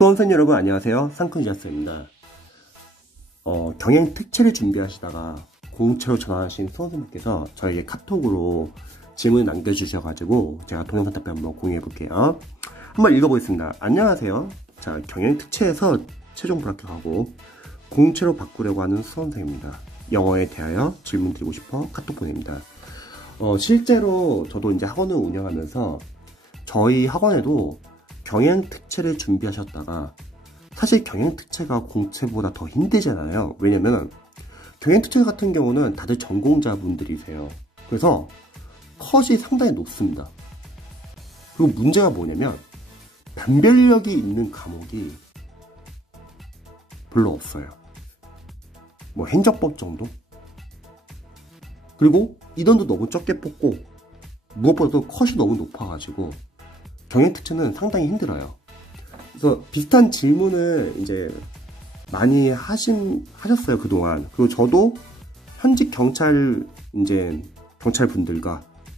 수험생 여러분 안녕하세요. 상큼이었습니다. 경영 특채를 준비하시다가 공채로 전환하신 수험생분께서 저에게 카톡으로 질문을 남겨주셔가지고 제가 동영상 답변 한번 공유해 볼게요. 한번 읽어보겠습니다. 안녕하세요. 자, 경영 특채에서 최종 불합격하고 공채로 바꾸려고 하는 수험생입니다. 영어에 대하여 질문 드리고 싶어 카톡 보냅니다. 실제로 저도 이제 학원을 운영하면서 저희 학원에도 경영특채를 준비하셨다가 사실 경영특채가 공채보다 더 힘들잖아요. 왜냐면 경영특채 같은 경우는 다들 전공자분들이세요. 그래서 컷이 상당히 높습니다. 그리고 문제가 뭐냐면 변별력이 있는 과목이 별로 없어요. 뭐 행정법 정도? 그리고 인원도 너무 적게 뽑고 무엇보다도 컷이 너무 높아가지고 경영특채는 상당히 힘들어요. 그래서 비슷한 질문을 이제 많이 하셨어요, 그동안. 그리고 저도 현직 경찰분들과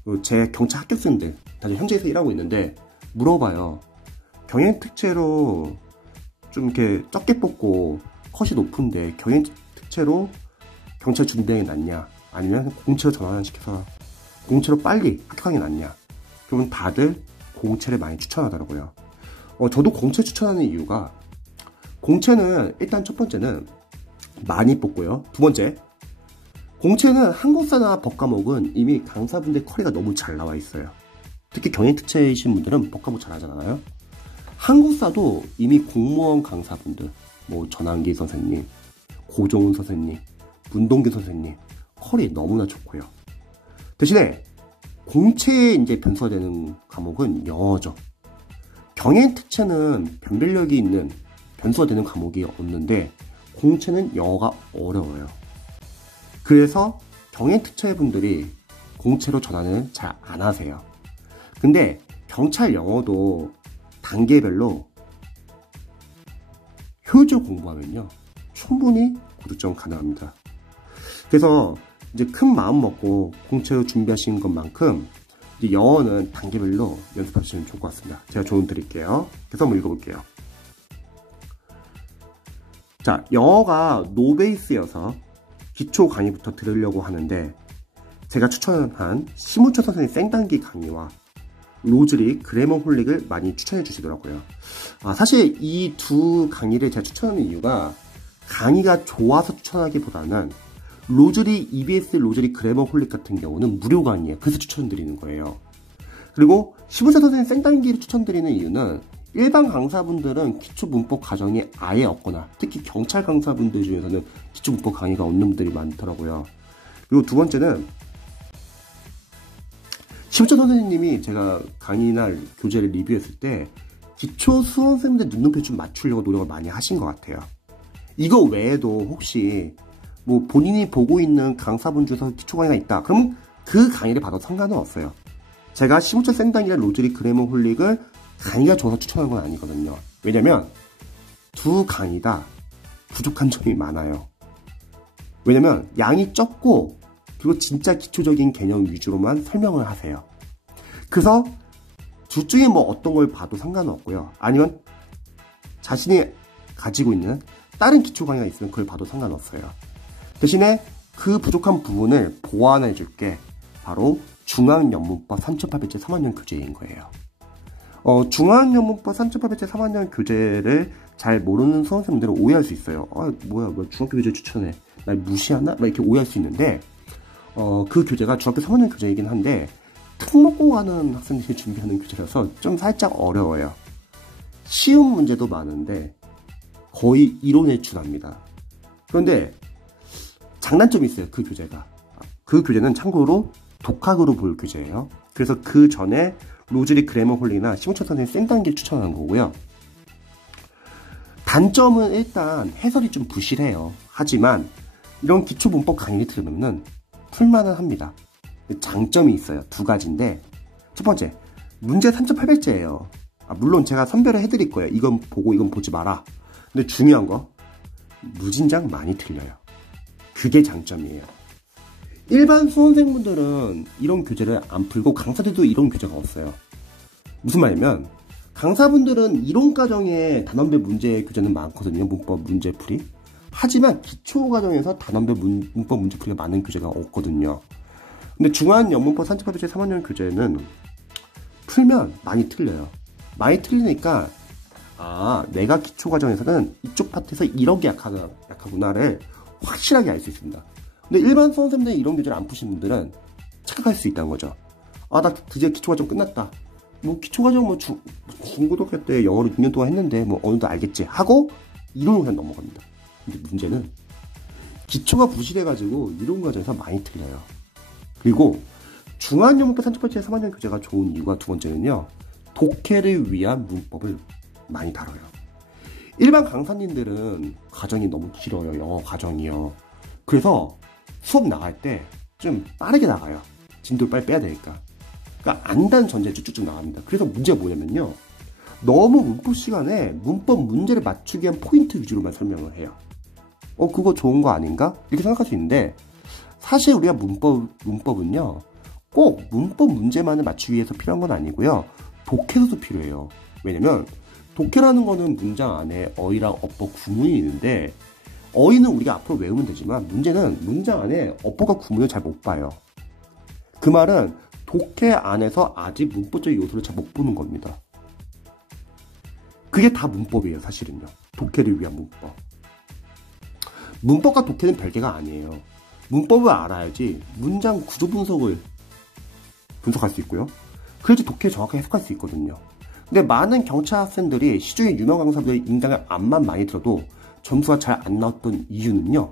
그리고 제 경찰 합격생들, 다들 현직에서 일하고 있는데 물어봐요. 경영특채로 좀 이렇게 적게 뽑고 컷이 높은데 경영특채로 경찰 준비하는 게 낫냐? 아니면 공채로 전환시켜서 공채로 빨리 합격하는 게 낫냐? 그러면 다들 공채를 많이 추천하더라고요. 저도 공채 추천하는 이유가 공채는 일단 첫 번째는 많이 뽑고요. 두 번째, 공채는 한국사나 법과목은 이미 강사분들 쿼리가 너무 잘 나와 있어요. 특히 경영특채이신 분들은 법과목 잘 하잖아요. 한국사도 이미 공무원 강사분들, 뭐 전환기 선생님, 고종훈 선생님, 문동규 선생님 쿼리 너무나 좋고요. 대신에 공채에 이제 변수가 되는 과목은 영어죠. 경영특채는 변별력이 있는 변수가 되는 과목이 없는데 공채는 영어가 어려워요. 그래서 경영특채 분들이 공채로 전환을 잘 안 하세요. 근데 경찰 영어도 단계별로 효율적으로 공부하면요 충분히 고득점 가능합니다. 그래서 이제 큰 마음 먹고 공채로 준비하신 것만큼 이제 영어는 단계별로 연습하시면 좋을 것 같습니다. 제가 조언 드릴게요. 그래서 한번 읽어볼게요. 자, 영어가 노베이스여서 기초 강의부터 들으려고 하는데 제가 추천한 심우철 선생님 생단기 강의와 로즈리 그래머 홀릭을 많이 추천해 주시더라고요. 사실 이 두 강의를 제가 추천하는 이유가 강의가 좋아서 추천하기보다는 로즈리 EBS 로즈리 그래머 홀릭 같은 경우는 무료 강의예요. 그래서 추천드리는 거예요. 그리고 심우철 선생님 생단기를 추천드리는 이유는 일반 강사분들은 기초 문법 과정이 아예 없거나 특히 경찰 강사분들 중에서는 기초 문법 강의가 없는 분들이 많더라고요. 그리고 두 번째는 심우철 선생님이 제가 강의나 교재를 리뷰했을 때 기초 수험생들 눈높이를 좀 맞추려고 노력을 많이 하신 것 같아요. 이거 외에도 혹시 뭐 본인이 보고 있는 강사분 중에서 기초 강의가 있다. 그럼 그 강의를 봐도 상관은 없어요. 제가 심우철 생단기랑 로즈리 그래머 홀릭을 강의가 좋아서 추천한 건 아니거든요. 왜냐면 두 강의 다 부족한 점이 많아요. 왜냐면 양이 적고 그리고 진짜 기초적인 개념 위주로만 설명을 하세요. 그래서 둘 중에 뭐 어떤 걸 봐도 상관은 없고요. 아니면 자신이 가지고 있는 다른 기초 강의가 있으면 그걸 봐도 상관없어요. 대신에 그 부족한 부분을 보완해 줄 게 바로 중앙연문법 3800제 3학년 교재인 거예요. 중앙연문법 3800제 3학년 교재를 잘 모르는 수험생분들은 오해할 수 있어요. 뭐야 중학교 교재 추천해. 날 무시하나? 막 이렇게 오해할 수 있는데 그 교재가 중학교 3학년 교재이긴 한데 특목고 가는 학생들이 준비하는 교재라서 좀 살짝 어려워요. 쉬운 문제도 많은데 거의 이론에 준합니다. 그런데 장단점이 있어요. 그 교재가. 그 교재는 참고로 독학으로 볼 교재예요. 그래서 그 전에 로즈리 그래머 홀릭이나 심우철 선생님 생단기를 추천하는 거고요. 단점은 일단 해설이 좀 부실해요. 하지만 이런 기초 문법 강의를 들으면 풀만은 합니다. 장점이 있어요. 두 가지인데 첫 번째, 문제 3800제예요. 물론 제가 선별을 해드릴 거예요. 이건 보고 이건 보지 마라. 근데 중요한 거 무진장 많이 틀려요. 그게 장점이에요. 일반 수험생분들은 이런 교재를 안 풀고 강사들도 이런 교재가 없어요. 무슨 말이냐면 강사분들은 이론 과정에 단원별 문제 교재는 많거든요. 문법 문제풀이. 하지만 기초 과정에서 단원별 문법 문제풀이가 많은 교재가 없거든요. 근데 중앙영문법 산책과제 3학년 교재는 풀면 많이 틀려요. 많이 틀리니까 내가 기초 과정에서는 이쪽 파트에서 이런 게 약하구나를 확실하게 알 수 있습니다. 근데 일반 수험생들이 이런 교재를 안 푸신 분들은 착각할 수 있다는 거죠. 나 드디어 기초 과정 끝났다. 뭐 기초 과정 중고등학교 때 영어를 6년 동안 했는데 뭐 어느 정도 알겠지 하고 이론으로 그냥 넘어갑니다. 근데 문제는 기초가 부실해가지고 이론 과정에서 많이 틀려요. 그리고 중앙영문법 산책과제 3학년 교재가 좋은 이유가 두 번째는요. 독해를 위한 문법을 많이 다뤄요. 일반 강사님들은 과정이 너무 길어요. 영어 과정이요. 그래서 수업 나갈 때 좀 빠르게 나가요. 진도를 빨리 빼야 되니까. 그러니까 안다는 전제에 쭉쭉쭉 나갑니다. 그래서 문제가 뭐냐면요. 너무 문법 시간에 문법 문제를 맞추기 위한 포인트 위주로만 설명을 해요. 그거 좋은 거 아닌가? 이렇게 생각할 수 있는데 사실 우리가 문법은요. 꼭 문법 문제만을 맞추기 위해서 필요한 건 아니고요. 독해서도 필요해요. 왜냐면 독해라는 거는 문장 안에 어휘랑 어법 구문이 있는데 어휘는 우리가 앞으로 외우면 되지만 문제는 문장 안에 어법과 구문을 잘 못 봐요. 그 말은 독해 안에서 아직 문법적 요소를 잘 못 보는 겁니다. 그게 다 문법이에요. 사실은요. 독해를 위한 문법. 문법과 독해는 별개가 아니에요. 문법을 알아야지 문장 구조 분석을 분석할 수 있고요. 그래야지 독해 정확하게 해석할 수 있거든요. 근데 많은 경찰 학생들이 시중에 유명 강사들의 인강을 앞만 많이 들어도 점수가 잘 안 나왔던 이유는요.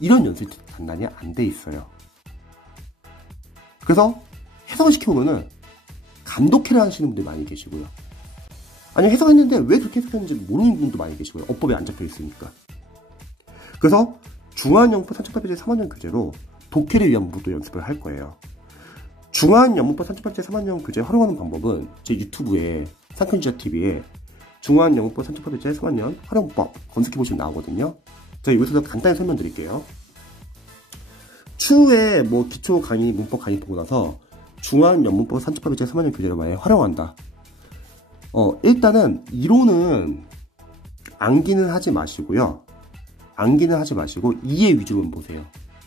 이런 연습이 단단히 안 돼 있어요. 그래서 해석을 시켜보면은 감독해를 하시는 분들이 많이 계시고요. 아니 해석했는데 왜 그렇게 해석했는지 모르는 분도 많이 계시고요. 어법에 안 잡혀 있으니까. 그래서 중앙영문법 산책과제 3학년 교재로 독해를 위한 문법도 연습을 할 거예요. 중앙영문법 산책과제 3학년 교재 활용하는 방법은 제 유튜브에 상큼지자TV에 중앙영문법 산책과제 3학년 활용법 검색해보시면 나오거든요. 제가 여기서 간단히 설명드릴게요. 추후에 기초 강의, 문법 강의 보고 나서 중앙영문법 산책과제 3학년 교재를 만약에 활용한다. 일단은 이론은 암기는 하지 마시고요. 암기는 하지 마시고 이해 위주로만 보세요.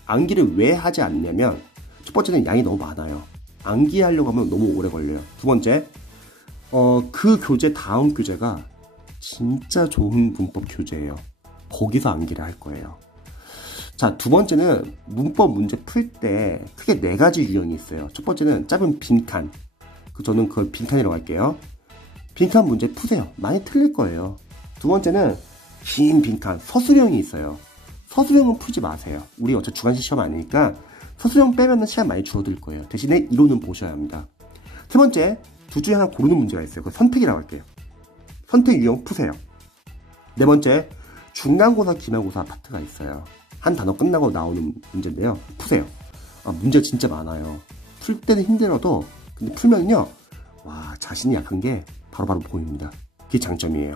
암기를 왜 하지 않냐면 첫 번째는 양이 너무 많아요. 암기하려고 하면 너무 오래 걸려요. 두 번째, 그 교재 다음 교재가 진짜 좋은 문법 교재예요. 거기서 암기를 할 거예요. 자, 두 번째는 문법 문제 풀 때 크게 4가지 유형이 있어요. 첫 번째는 짧은 빈칸. 저는 그걸 빈칸이라고 할게요. 빈칸 문제 푸세요. 많이 틀릴 거예요. 두 번째는 긴 빈칸, 서술형이 있어요. 서술형은 풀지 마세요. 우리 어차피 주관식 시험 아니니까 서술형 빼면 시간 많이 줄어들 거예요. 대신에 이론은 보셔야 합니다. 세 번째, 둘 중에 하나 고르는 문제가 있어요. 그걸 선택이라고 할게요. 선택 유형 푸세요. 네 번째, 중간고사, 기말고사 파트가 있어요. 한 단어 끝나고 나오는 문제인데요. 푸세요. 문제가 진짜 많아요. 풀 때는 힘들어도 근데 풀면요. 와, 자신이 약한 게 바로바로 보입니다. 그게 장점이에요.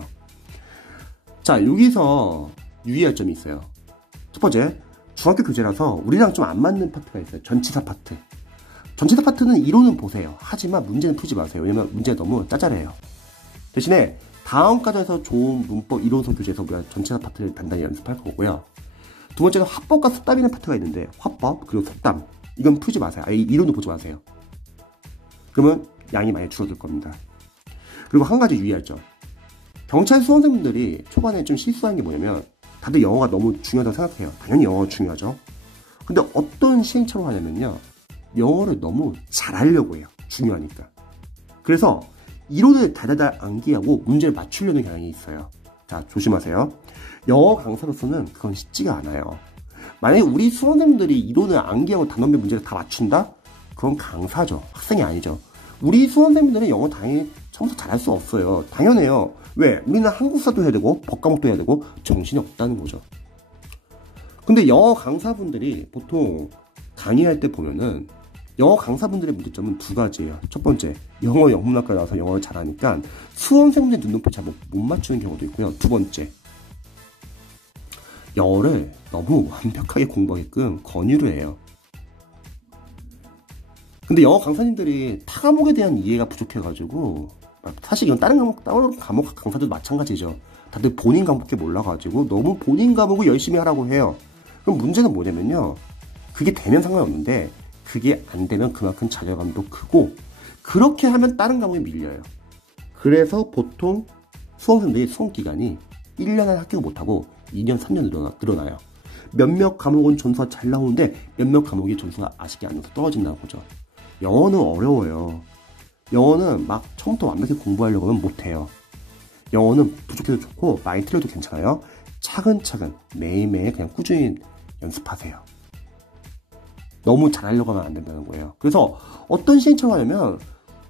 자, 여기서 유의할 점이 있어요. 첫 번째, 중학교 교재라서 우리랑 좀 안 맞는 파트가 있어요. 전치사 파트. 전치사 파트는 이론은 보세요. 하지만 문제는 풀지 마세요. 왜냐면 문제가 너무 짜잘해요. 대신에 다음 과정에서 좋은 문법 이론서 교재에서 우리가 전치사 파트를 단단히 연습할 거고요. 두 번째는 화법과 속담이라는 파트가 있는데 화법 그리고 속담 이건 풀지 마세요. 아예 이론도 보지 마세요. 그러면 양이 많이 줄어들 겁니다. 그리고 한 가지 유의할 점. 경찰 수험생분들이 초반에 좀 실수하는 게 뭐냐면 다들 영어가 너무 중요하다고 생각해요. 당연히 영어가 중요하죠. 근데 어떤 시행착오를 하냐면요. 영어를 너무 잘하려고 해요. 중요하니까. 그래서 이론을 달달달 암기하고 문제를 맞추려는 경향이 있어요. 자, 조심하세요. 영어 강사로서는 그건 쉽지가 않아요. 만약에 우리 수험생들이 이론을 암기하고 단원별 문제를 다 맞춘다? 그건 강사죠. 학생이 아니죠. 우리 수험생들은 영어 당연히 처음부터 잘할 수 없어요. 당연해요. 왜? 우리는 한국사도 해야 되고 법과목도 해야 되고 정신이 없다는 거죠. 근데 영어 강사분들이 보통 강의할 때 보면은 영어 강사분들의 문제점은 두 가지예요. 첫 번째, 영어 영문학과 나와서 영어를 잘하니까 수험생들의 눈높이 잘 못 맞추는 경우도 있고요. 두 번째, 영어를 너무 완벽하게 공부하게끔 권유를 해요. 근데 영어 강사님들이 타 과목에 대한 이해가 부족해가지고 사실 이건 다른 과목 강사도 마찬가지죠. 다들 본인 과목밖에 몰라가지고 너무 본인 과목을 열심히 하라고 해요. 그럼 문제는 뭐냐면요. 그게 되면 상관없는데 그게 안 되면 그만큼 자괴감도 크고 그렇게 하면 다른 과목이 밀려요. 그래서 보통 수험생들이 수험기간이 1년을 합격을 못하고 2년, 3년 늘어나요. 몇몇 과목은 점수가 잘 나오는데 몇몇 과목이 점수가 아쉽게 안 나서 떨어진다는 거죠. 영어는 어려워요. 영어는 막 처음부터 완벽히 공부하려고 하면 못해요. 영어는 부족해도 좋고 많이 틀려도 괜찮아요. 차근차근 매일매일 그냥 꾸준히 연습하세요. 너무 잘하려고 하면 안 된다는 거예요. 그래서 어떤 시행착오가 하냐면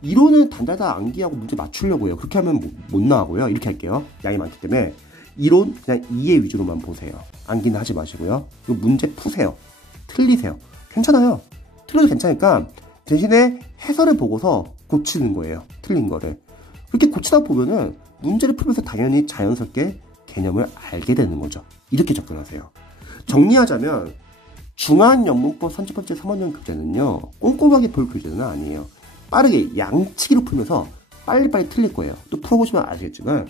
이론을 단달다 암기하고 문제 맞추려고 해요. 그렇게 하면 못 나가고요. 이렇게 할게요. 양이 많기 때문에 이론 그냥 이해 위주로만 보세요. 암기는 하지 마시고요. 그리고 문제 푸세요. 틀리세요. 괜찮아요. 틀려도 괜찮으니까 대신에 해설을 보고서 고치는 거예요. 틀린 거를. 그렇게 고치다 보면은 문제를 풀면서 당연히 자연스럽게 개념을 알게 되는 거죠. 이렇게 접근하세요. 정리하자면 중한영문법 30번째 3학년 교재는요. 꼼꼼하게 볼 교재는 아니에요. 빠르게 양치기로 풀면서 빨리빨리 틀릴 거예요. 또 풀어보시면 아시겠지만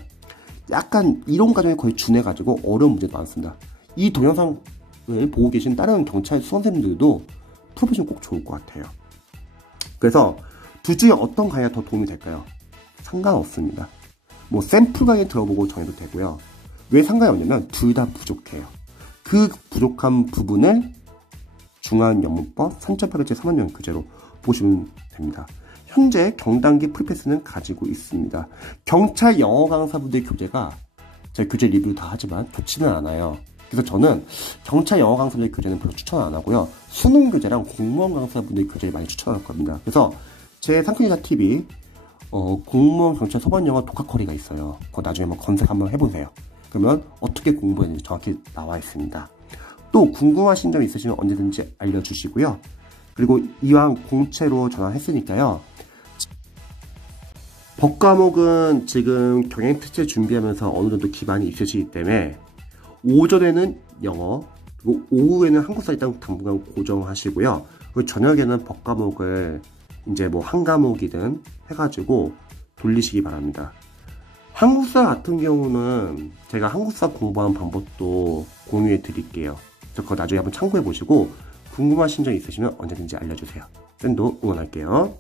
약간 이론 과정에 거의 준해가지고 어려운 문제도 많습니다. 이 동영상을 보고 계신 다른 경찰 수험생들도 풀어보시면 꼭 좋을 것 같아요. 그래서 둘 중에 어떤 강의가 더 도움이 될까요? 상관없습니다. 뭐 샘플 강의 들어보고 정해도 되고요. 왜 상관이 없냐면 둘 다 부족해요. 그 부족한 부분을 중한영문법 3.8번째 3학년 교재로 보시면 됩니다. 현재 경단기 풀패스는 가지고 있습니다. 경찰 영어 강사분들 교재가 제가 교재 리뷰 다 하지만 좋지는 않아요. 그래서 저는 경찰 영어 강사분들 교재는 별로 추천 안 하고요. 수능 교재랑 공무원 강사분들 교재를 많이 추천할 겁니다. 그래서 제 상큼기사 TV 공무원 경찰 소반 영어 독학거리가 있어요. 그거 나중에 한번 검색 한번 해보세요. 그러면 어떻게 공부했는지 정확히 나와 있습니다. 또 궁금하신 점 있으시면 언제든지 알려주시고요. 그리고 이왕 공채로 전환했으니까요. 법과목은 지금 경영특채 준비하면서 어느 정도 기반이 있으시기 때문에 오전에는 영어, 그리고 오후에는 한국사 일단 당분간 고정하시고요. 그리고 저녁에는 법과목을 이제 뭐 한 과목이든 해가지고 돌리시기 바랍니다. 한국사 같은 경우는 제가 한국사 공부하는 방법도 공유해 드릴게요. 그래서 그거 나중에 한번 참고해 보시고 궁금하신 점 있으시면 언제든지 알려주세요. 쌤도 응원할게요.